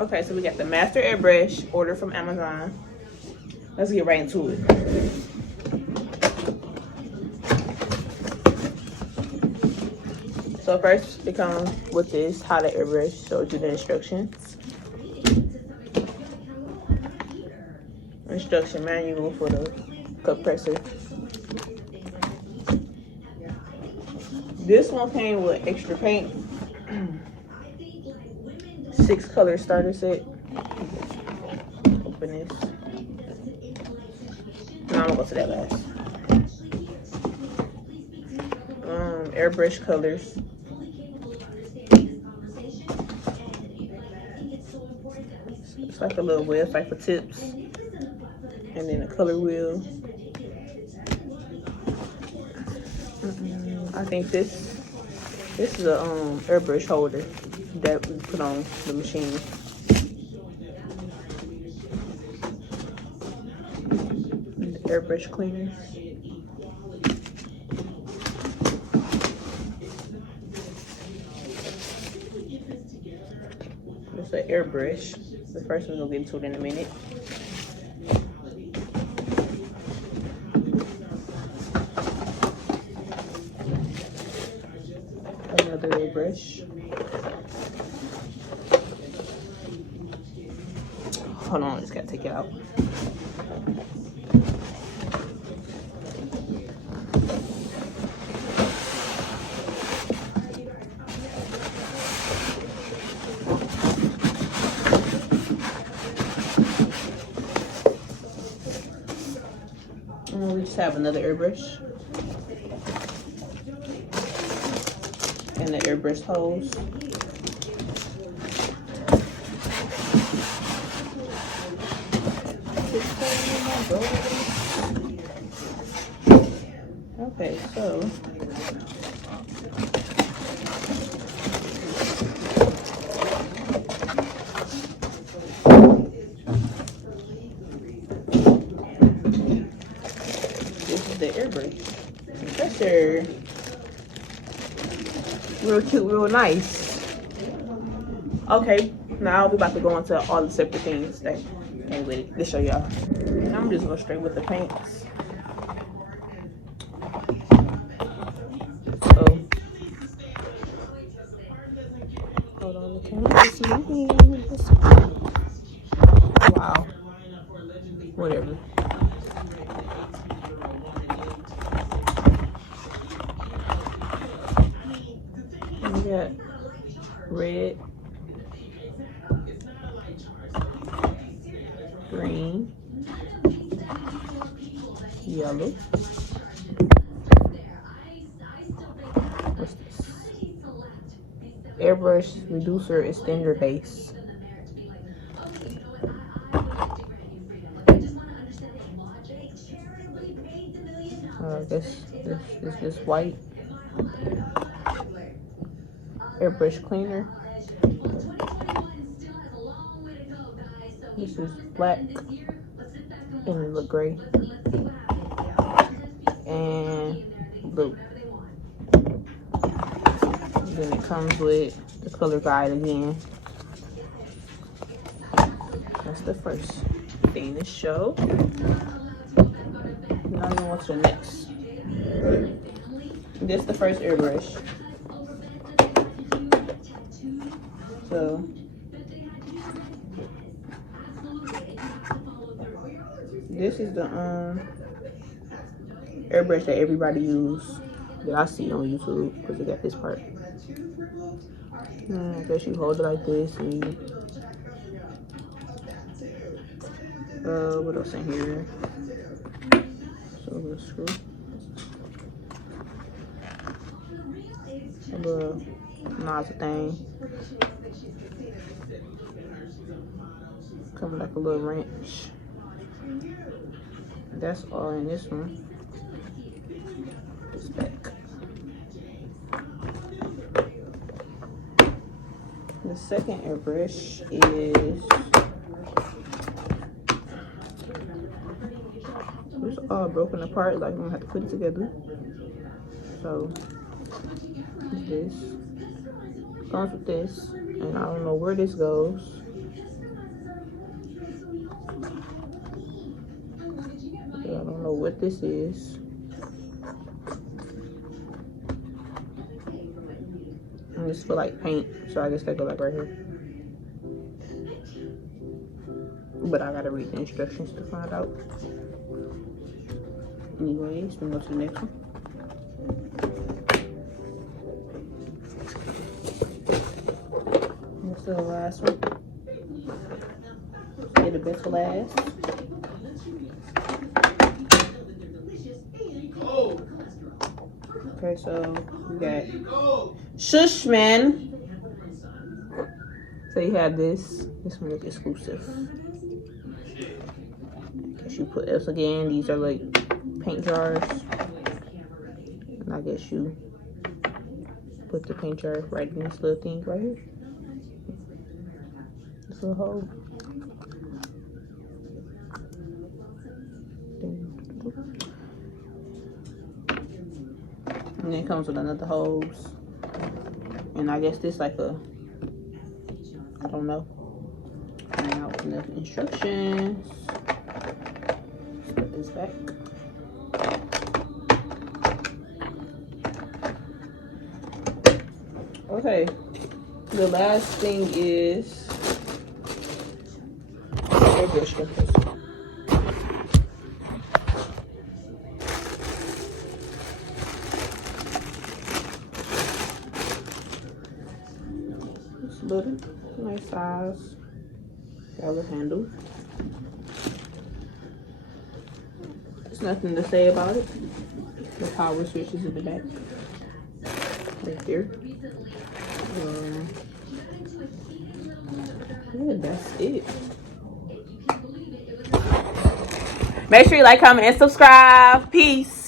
Okay, so we got the Master Airbrush order from Amazon. Let's get right into it. So first, it comes with this how to airbrush. Shows you the instructions. Instruction manual for the compressor. This one came with extra paint. 6 color starter set. Open this. No, I'm gonna go to that last. Airbrush colors. It's like a little wheel, it's like for tips. And then a color wheel. I think this is a airbrush holder that we put on the machine. The airbrush cleaner. It's an airbrush. The first one we'll get into it in a minute. Another airbrush. Hold on, I just gotta take it out. And we just have another airbrush. And the airbrush hose. Okay, so this is the airbrush compressor. Real cute, real nice. Okay, now we're about to go into all the separate things that came with it to show y'all. I'm just going straight with the paints. So, hold on, the camera is moving. Wow. Whatever. We got red, green, yellow. What's this? Airbrush reducer extender base. This is just white. Airbrush cleaner. This is black and a little gray and blue. Then it comes with the color guide again. That's the first thing to show. Now I'm going to the next. This is the first airbrush. So this is the airbrush that everybody uses that I see on YouTube because they got this part. I guess you hold it like this and you, what else in here? So a little screw. A little nozzle thing. Coming like a little wrench. That's all in this one. This back. The second airbrush is it's all broken apart, like I'm gonna have to put it together. So this comes with this, and I don't know where this goes. know what this is. And this for like paint, so I guess that go like right here. But I gotta read the instructions to find out. Anyways, we go to the next one. This is the last one. Get the best for last. Okay, so we got Shush Man. So you have this. This one is exclusive. I guess you put this again. These are like paint jars. And I guess you put the paint jar right in this little thing right here. This little hole. And then it comes with another hose. And I guess this like a, I don't know. And out with the instructions. Let's put this back. Okay. The last thing is Airbrush compressor. Little, nice size. Got a handle. There's nothing to say about it. The power switch is in the back, right there. Yeah, that's it. Make sure you like, comment, and subscribe. Peace.